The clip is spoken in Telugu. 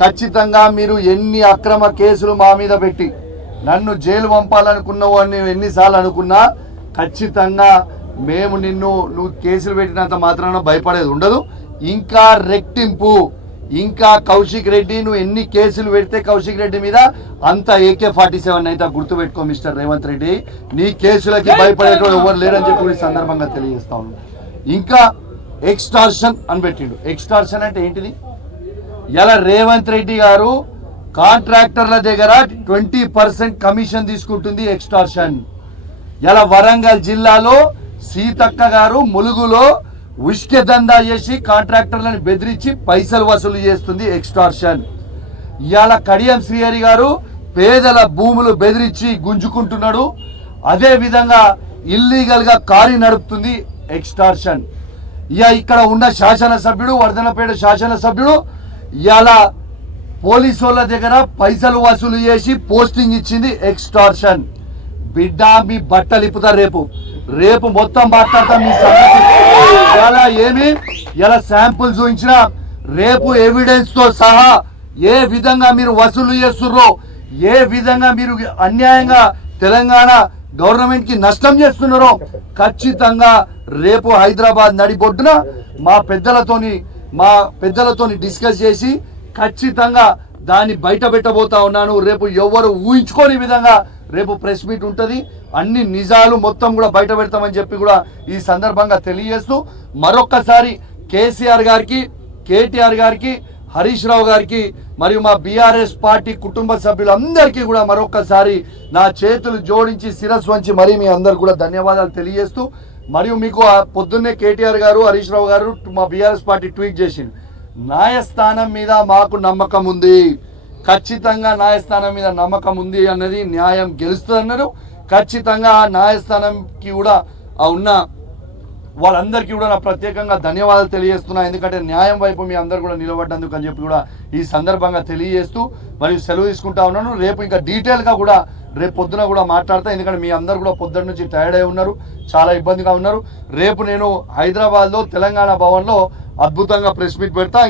ఖచ్చితంగా మీరు ఎన్ని అక్రమ కేసులు మా మీద పెట్టి నన్ను జైలు పంపాలనుకున్నావు అని ఎన్నిసార్లు అనుకున్నా ఖచ్చితంగా మేము నువ్వు కేసులు పెట్టినంత మాత్రాన భయపడేది ఉండదు. ఇంకా రెట్టింపు, ఇంకా కౌశిక్ రెడ్డి నువ్వు ఎన్ని కేసులు పెడితే కౌశిక్ రెడ్డి మీద అంత AK-47 అయితే గుర్తుపెట్టుకో మిస్టర్ రేవంత్ రెడ్డి. నీ కేసులకి భయపడేటోడు ఎవరు లేరని చెప్పి ఈ సందర్భంగా తెలియజేస్తా ఉన్నాను. ఇంకా ఎక్స్టార్షన్ అని పెట్టిండు. ఎక్స్టార్షన్ అంటే ఏంటిది? ఇలా రేవంత్ రెడ్డి గారు కాంట్రాక్టర్ల దగ్గర 20% కమిషన్ తీసుకుంటుంది. ఎక్స్టార్షన్. ఇలా వరంగల్ జిల్లాలో సీతక్క గారు ములుగులో ఉష్కె దందా చేసి కాంట్రాక్టర్లను బెదిరించి పైసలు వసూలు చేస్తుంది. ఎక్స్టార్షన్. ఇవాళ కడియం శ్రీహరి గారు పేదల భూములు బెదిరించి గుంజుకుంటున్నాడు. అదే విధంగా ఇల్లీగల్ గా కారు నడుపుతుంది. ఎక్స్టార్షన్. ఇక్కడ ఉన్న శాసనసభ్యుడు, వర్ధనపేట శాసనసభ్యుడు ఇవాళ పోలీసు వాళ్ళ దగ్గర పైసలు వసూలు చేసి పోస్టింగ్ ఇచ్చింది. ఎక్స్టార్షన్. బిడ్డ మీ బట్టలు ఇప్పుతారు. రేపు మొత్తం మాట్లాడతాం మీ సంగతి. ఇలా ఏమి ఇలా శాంపుల్ చూపించిన రేపు ఎవిడెన్స్ తో సహా ఏ విధంగా మీరు వసూలు చేస్తున్నారో, ఏ విధంగా మీరు అన్యాయంగా తెలంగాణ గవర్నమెంట్ కి నష్టం చేస్తున్నారో ఖచ్చితంగా రేపు హైదరాబాద్ నడిబొడ్డున మా పెద్దలతోని డిస్కస్ చేసి ఖచ్చితంగా దాన్ని బయట పెట్టబోతా ఉన్నాను. రేపు ఎవరు ఊహించుకోని విధంగా రేపు ప్రెస్ మీట్ ఉంటుంది. అన్ని నిజాలు మొత్తం కూడా బయట పెడతామని చెప్పి కూడా ఈ సందర్భంగా తెలియజేస్తూ మరొక్కసారి కేసీఆర్ గారికి, కేటీఆర్ గారికి, హరీష్ రావు గారికి మరియు మా బీఆర్ఎస్ పార్టీ కుటుంబ సభ్యులందరికీ కూడా మరొక్కసారి నా చేతులు జోడించి శిరస్సు వంచి మరీ మీ అందరు కూడా ధన్యవాదాలు తెలియజేస్తూ, మరియు మీకు పొద్దున్నే కేటీఆర్ గారు, హరీష్ రావు గారు మా బీఆర్ఎస్ పార్టీ ట్వీట్ చేసింది. న్యాయస్థానం మీద మాకు నమ్మకం ఉంది, ఖచ్చితంగా న్యాయస్థానం మీద నమ్మకం ఉంది అన్నది, న్యాయం గెలుస్తుంది అన్నారు. ఖచ్చితంగా న్యాయస్థానంకి కూడా ఉన్న వాళ్ళందరికీ కూడా నా ప్రత్యేకంగా ధన్యవాదాలు తెలియజేస్తున్నా. ఎందుకంటే న్యాయం వైపు మీ అందరు కూడా నిలబడ్డందుకు అని చెప్పి కూడా ఈ సందర్భంగా తెలియజేస్తూ మరియు సెలవు తీసుకుంటా ఉన్నాను. రేపు ఇంకా డీటెయిల్గా కూడా రేపు పొద్దున కూడా మాట్లాడతా. ఎందుకంటే మీ అందరు కూడా పొద్దున్న నుంచి టైర్డ్ అయి ఉన్నారు, చాలా ఇబ్బందిగా ఉన్నారు. రేపు నేను హైదరాబాద్లో తెలంగాణ భవన్లో అద్భుతంగా ప్రెస్ మీట్ పెడతా.